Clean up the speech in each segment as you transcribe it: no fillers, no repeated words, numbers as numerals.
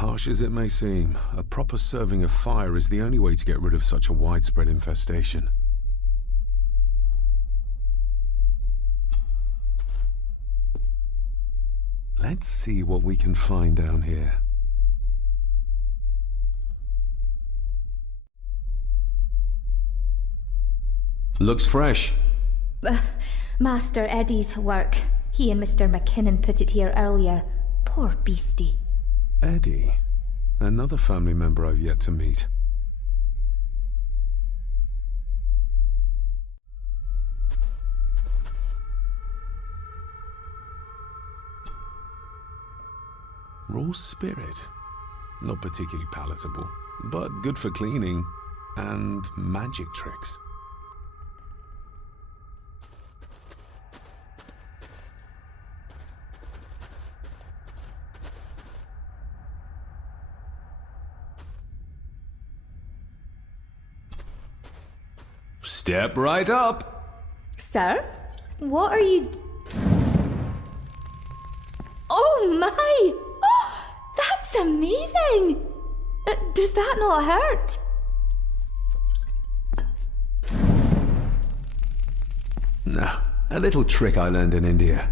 Harsh as it may seem, a proper serving of fire is the only way to get rid of such a widespread infestation. Let's see what we can find down here. Looks fresh. Master Eddie's work. He and Mr. McKinnon put it here earlier. Poor beastie. Eddie? Another family member I've yet to meet. Raw spirit. Not particularly palatable, but good for cleaning and magic tricks. Step right up! Sir? What are you Oh my! Oh, that's amazing! Does that not hurt? No, a little trick I learned in India.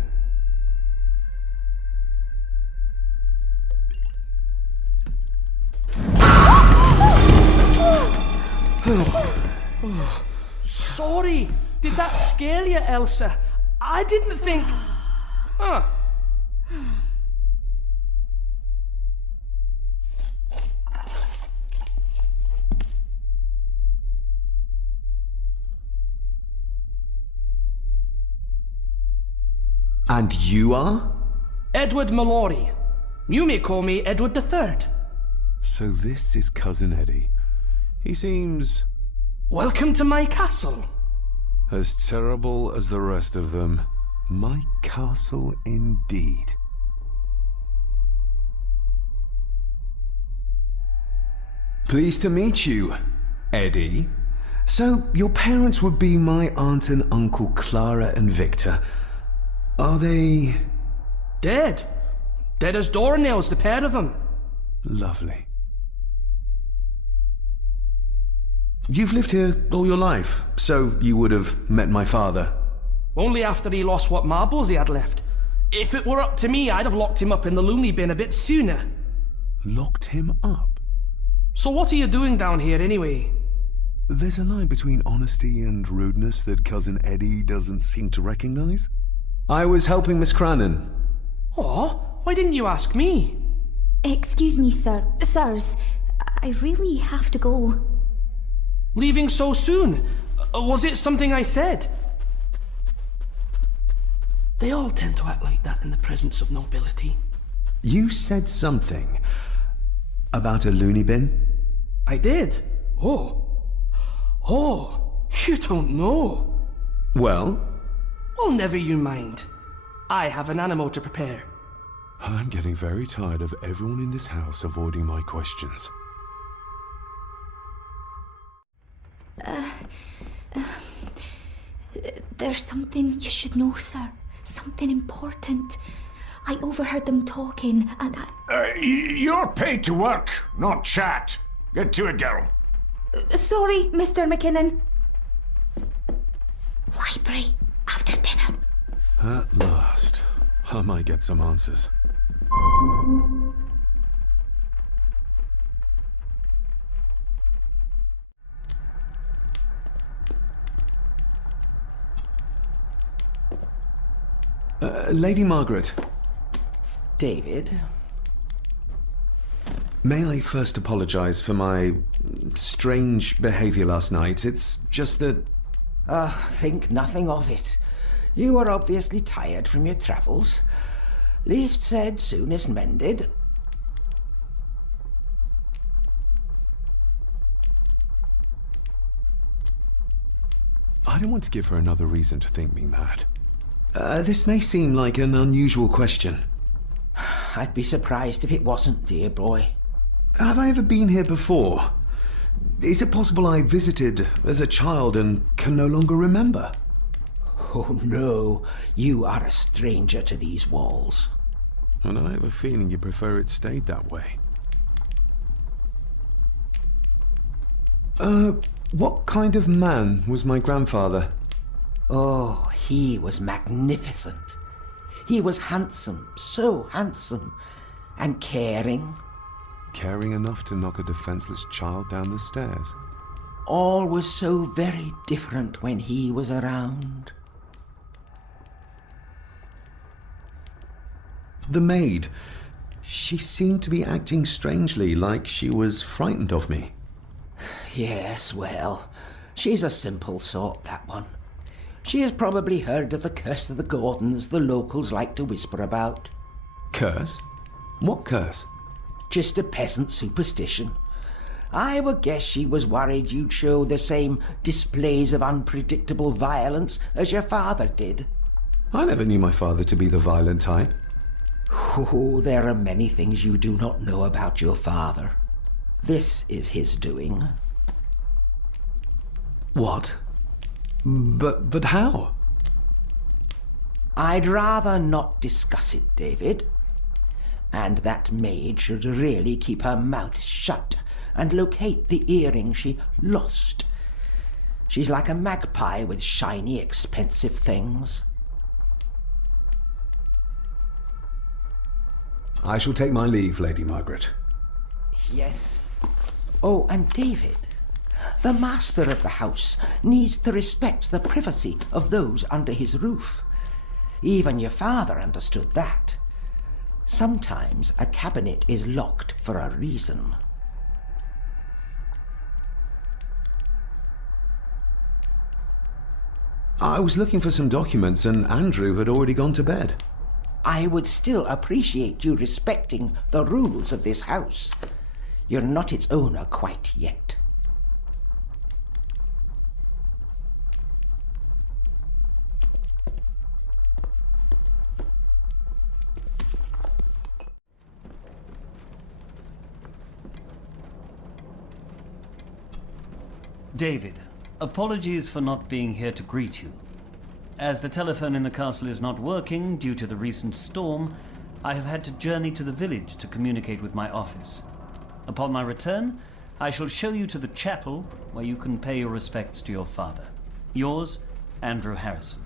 Sorry, did that scare you, Elsa? I didn't think... Huh. And you are? Edward Mallory. You may call me Edward III. So this is Cousin Eddie. He seems... Welcome to my castle. as terrible as the rest of them. My castle indeed. Pleased to meet you, Eddie. So, your parents would be my aunt and uncle Clara and Victor. Are they... Dead. Dead as doornails, the pair of them. Lovely. You've lived here all your life, so you would have met my father. Only after he lost what marbles he had left. If it were up to me, I'd have locked him up in the loony bin a bit sooner. Locked him up? So what are you doing down here anyway? There's a line between honesty and rudeness that Cousin Eddie doesn't seem to recognize. I was helping Miss Crannan. Oh, why didn't you ask me? Excuse me, sirs. I really have to go. Leaving so soon? Was it something I said? They all tend to act like that in the presence of nobility. You said something about a loony bin? I did. Oh, you don't know. Well? Well, never you mind. I have an animal to prepare. I'm getting very tired of everyone in this house avoiding my questions. There's something you should know, sir. Something important. I overheard them talking, and You're paid to work, not chat. Get to it, girl. Sorry, Mr. McKinnon. Library, after dinner. At last. I might get some answers. Lady Margaret. David? May I first apologize for my strange behavior last night? It's just that... Think nothing of it. You were obviously tired from your travels. Least said, soonest mended. I don't want to give her another reason to think me mad. This may seem like an unusual question. I'd be surprised if it wasn't, dear boy. Have I ever been here before? Is it possible I visited as a child and can no longer remember? Oh no, you are a stranger to these walls. And I have a feeling you prefer it stayed that way. What kind of man was my grandfather? Oh, he was magnificent. He was handsome, so handsome, and caring. Caring enough to knock a defenseless child down the stairs. All was so very different when he was around. The maid. She seemed to be acting strangely, like she was frightened of me. Yes, well, she's a simple sort, that one. She has probably heard of the curse of the Gordons the locals like to whisper about. Curse? What curse? Just a peasant superstition. I would guess she was worried you'd show the same displays of unpredictable violence as your father did. I never knew my father to be the violent type. Oh, there are many things you do not know about your father. This is his doing. What? But how? I'd rather not discuss it, David. And that maid should really keep her mouth shut and locate the earring she lost. She's like a magpie with shiny, expensive things. I shall take my leave, Lady Margaret. Yes. Oh, and David, the master of the house needs to respect the privacy of those under his roof. Even your father understood that. Sometimes a cabinet is locked for a reason. I was looking for some documents and Andrew had already gone to bed. I would still appreciate you respecting the rules of this house. You're not its owner quite yet. David, apologies for not being here to greet you. As the telephone in the castle is not working due to the recent storm, I have had to journey to the village to communicate with my office. Upon my return, I shall show you to the chapel where you can pay your respects to your father. Yours, Andrew Harrison.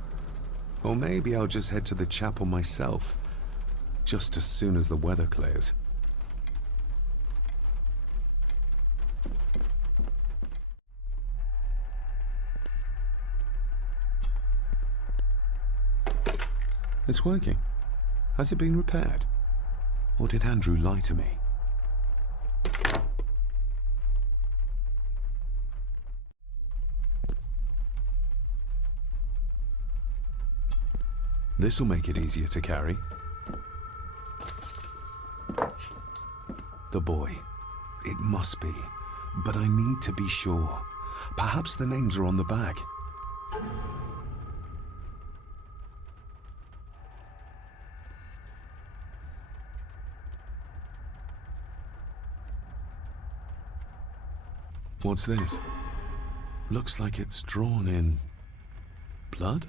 Or maybe I'll just head to the chapel myself, just as soon as the weather clears. It's working. Has it been repaired? Or did Andrew lie to me? This'll make it easier to carry. The boy. It must be. But I need to be sure. Perhaps the names are on the bag. What's this? Looks like it's drawn in blood?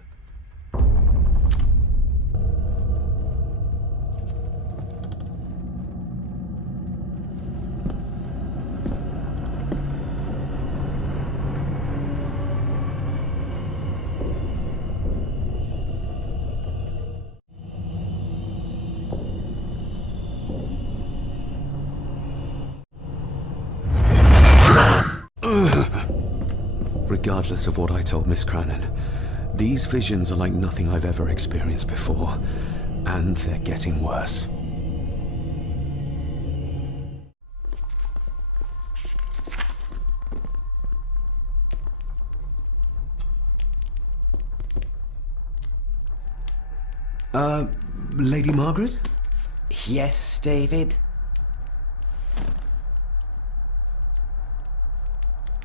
Regardless of what I told Miss Crannan, these visions are like nothing I've ever experienced before, and they're getting worse. Lady Margaret? Yes, David?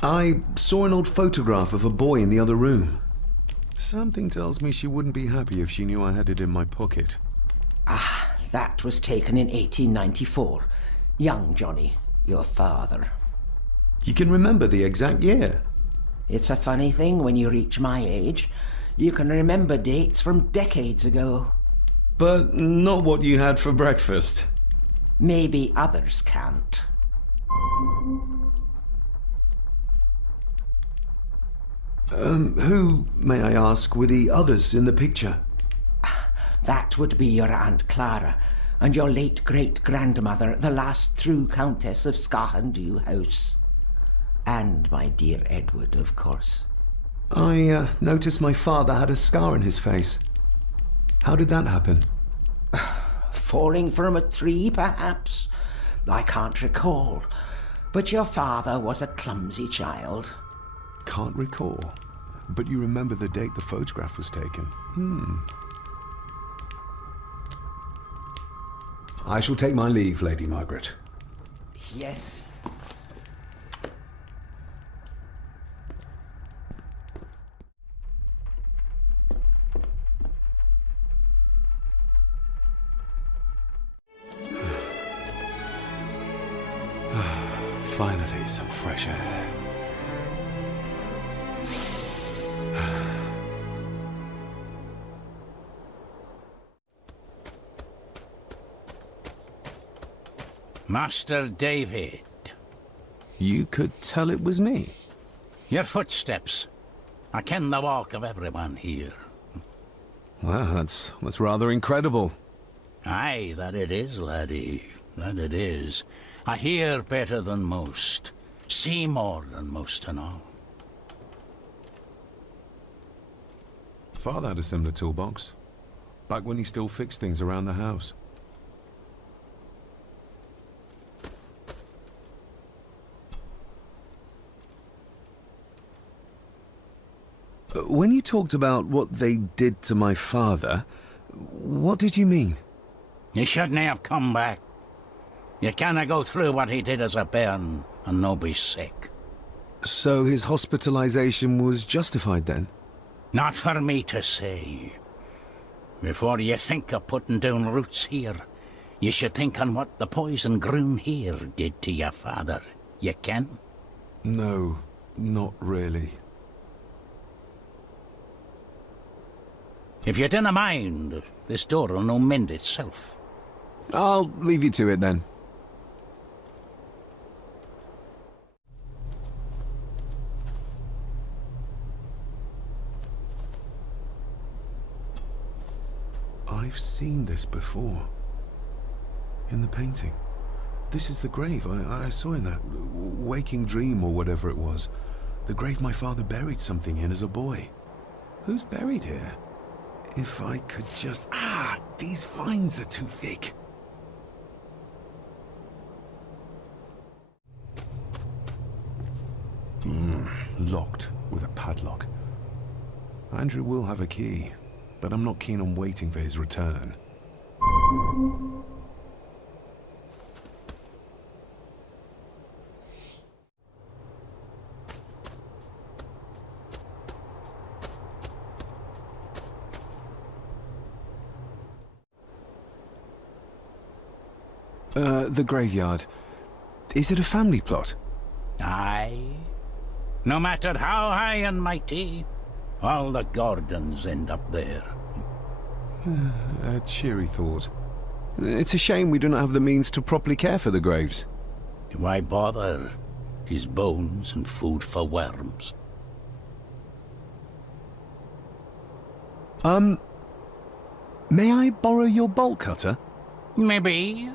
I saw an old photograph of a boy in the other room. Something tells me she wouldn't be happy if she knew I had it in my pocket. Ah, that was taken in 1894. Young Johnny, your father. You can remember the exact year. It's a funny thing when you reach my age. You can remember dates from decades ago. But not what you had for breakfast. Maybe others can't. Who, may I ask, were the others in the picture? That would be your Aunt Clara and your late great-grandmother, the last true Countess of Scahandew House. And my dear Edward, of course. I noticed my father had a scar on his face. How did that happen? Falling from a tree, perhaps? I can't recall. But your father was a clumsy child. Can't recall. But you remember the date the photograph was taken? I shall take my leave, Lady Margaret. Yes. Finally, some fresh air. Master David. You could tell it was me. Your footsteps. I ken the walk of everyone here. Wow, that's rather incredible. Aye, that it is, laddie. That it is. I hear better than most. See more than most and all. Father had a similar toolbox. Back when he still fixed things around the house. When you talked about what they did to my father, what did you mean? You shouldn't have come back. You canna go through what he did as a bairn and no be sick. So his hospitalization was justified then? Not for me to say. Before you think of putting down roots here, you should think on what the poison grown here did to your father. You can? No, not really. If you dinna mind, this door'll no mend itself. I'll leave you to it then. I've seen this before. In the painting. This is the grave I saw in that waking dream or whatever it was. The grave my father buried something in as a boy. Who's buried here? If I could just... these vines are too thick. Locked with a padlock. Andrew will have a key, but I'm not keen on waiting for his return. The graveyard. Is it a family plot? Aye. No matter how high and mighty, all the Gordons end up there. A cheery thought. It's a shame we do not have the means to properly care for the graves. Why bother? His bones and food for worms. May I borrow your bolt cutter? Maybe.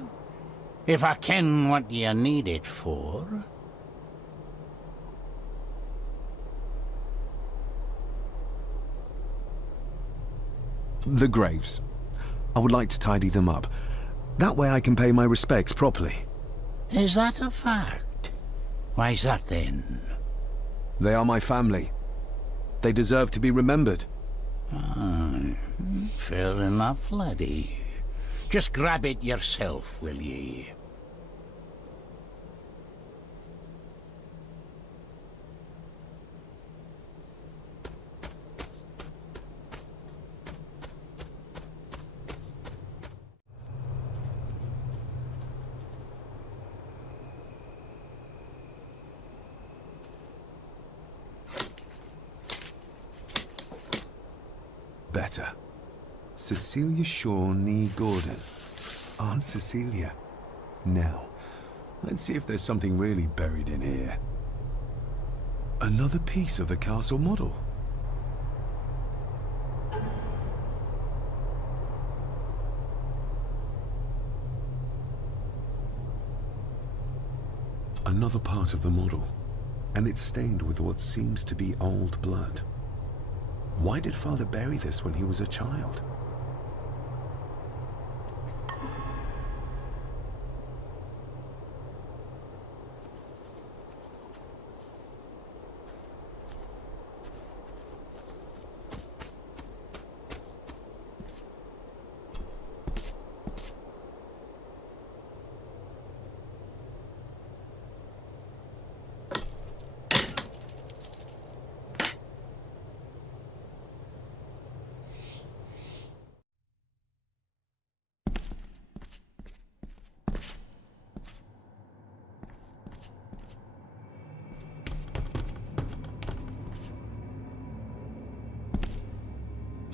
If I ken what you need it for. The graves. I would like to tidy them up. That way I can pay my respects properly. Is that a fact? Why's that then? They are my family. They deserve to be remembered. Fair enough, laddie. Just grab it yourself, will ye? Better. Cecilia Shaw Nee Gordon. Aunt Cecilia. Now, let's see if there's something really buried in here. Another piece of the castle model. Another part of the model, and it's stained with what seems to be old blood. Why did Father bury this when he was a child?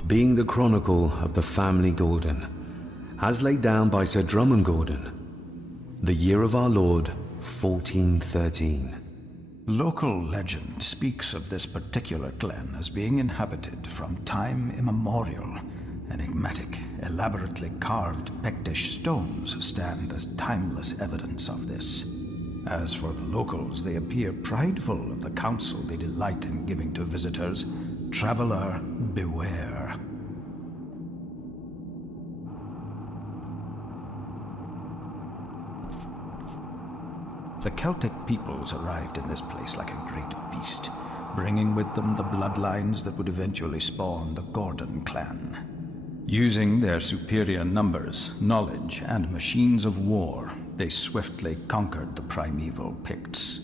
Being the chronicle of the family Gordon, as laid down by Sir Drummond Gordon, the year of our Lord, 1413. Local legend speaks of this particular glen as being inhabited from time immemorial. Enigmatic, elaborately carved Pictish stones stand as timeless evidence of this. As for the locals, they appear prideful of the counsel they delight in giving to visitors. Traveler, beware. The Celtic peoples arrived in this place like a great beast, bringing with them the bloodlines that would eventually spawn the Gordon clan. Using their superior numbers, knowledge, and machines of war, they swiftly conquered the primeval Picts.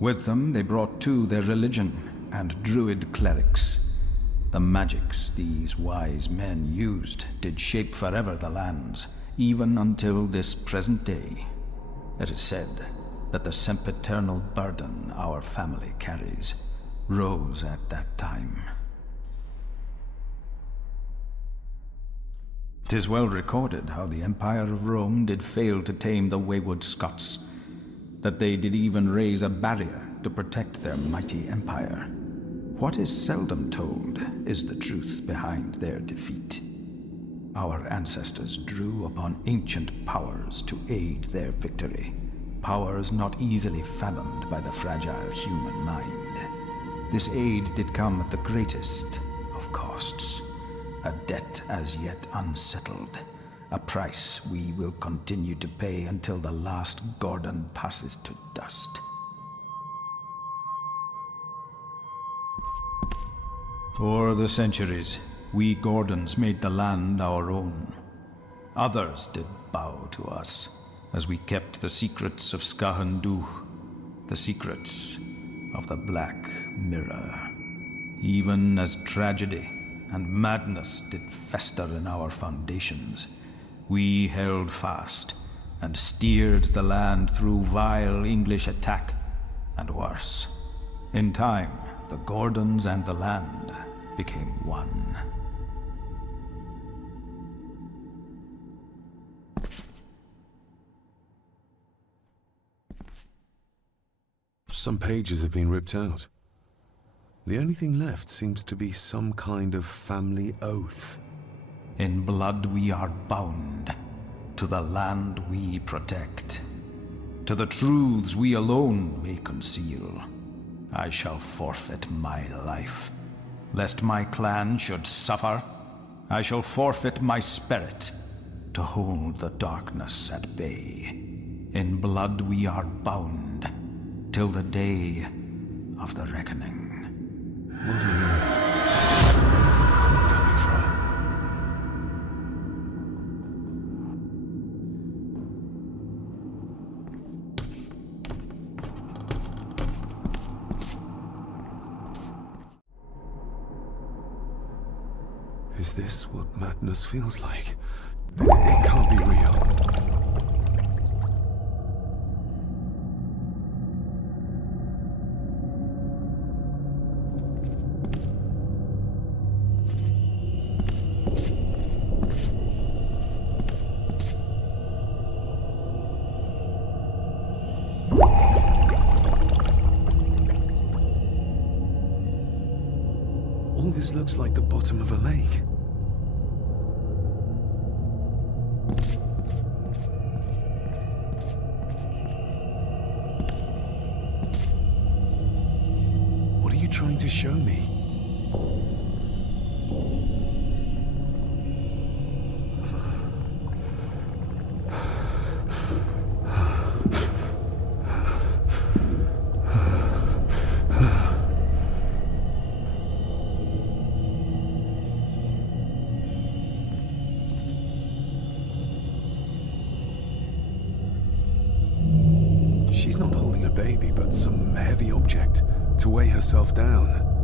With them, they brought too their religion and druid clerics. The magics these wise men used did shape forever the lands, even until this present day. It is said that the sempiternal burden our family carries rose at that time. 'Tis well recorded how the Empire of Rome did fail to tame the wayward Scots, that they did even raise a barrier to protect their mighty empire. What is seldom told is the truth behind their defeat. Our ancestors drew upon ancient powers to aid their victory, powers not easily fathomed by the fragile human mind. This aid did come at the greatest of costs, a debt as yet unsettled, a price we will continue to pay until the last Gordon passes to dust. For the centuries, we Gordons made the land our own. Others did bow to us, as we kept the secrets of Skahandu, the secrets of the Black Mirror. Even as tragedy and madness did fester in our foundations, we held fast and steered the land through vile English attack and worse. In time, the Gordons and the land became one. Some pages have been ripped out. The only thing left seems to be some kind of family oath. In blood we are bound to the land we protect, to the truths we alone may conceal. I shall forfeit my life, lest my clan should suffer. I shall forfeit my spirit to hold the darkness at bay. In blood we are bound till the day of the reckoning. What on earth? Where's the cold coming from? Is this what madness feels like? It can't be real. All this looks like the bottom of a lake. trying to show me? She's not holding a baby, but some heavy object to weigh herself down.